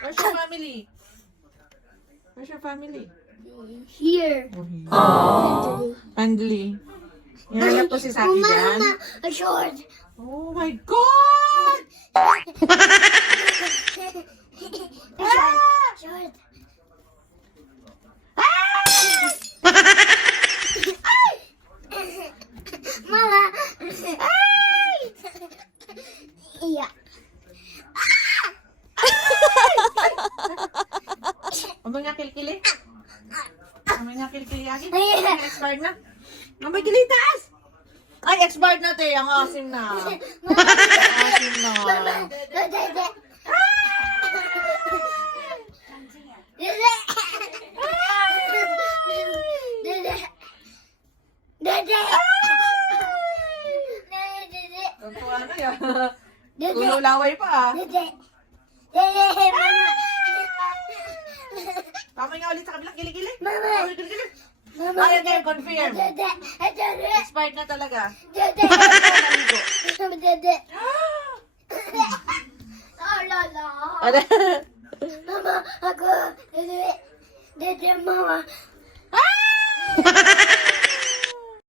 Where's your family? Where's your family? Here. Family. Hinanap ko si Saki dyan. Mama, a short. Oh my God! Short. Mama. Iya. Amay nga kilikili? Amay nga kilikili agi? Expired na? Amay kilitas! Ay, expired na te. Ang asim na. Asim na. Dede. Dede. Tuwa na yan. Tululaway pa ah. Dede. Mama. Tama nga ulit sa kabilang kilikili. Mama. Ulit kilikili. Mama. Ay, okay, confirm. Dede. Expired na talaga. Dede. Dede. Oh, lala. Ano? Mama, ako. Dede. Dede, mama.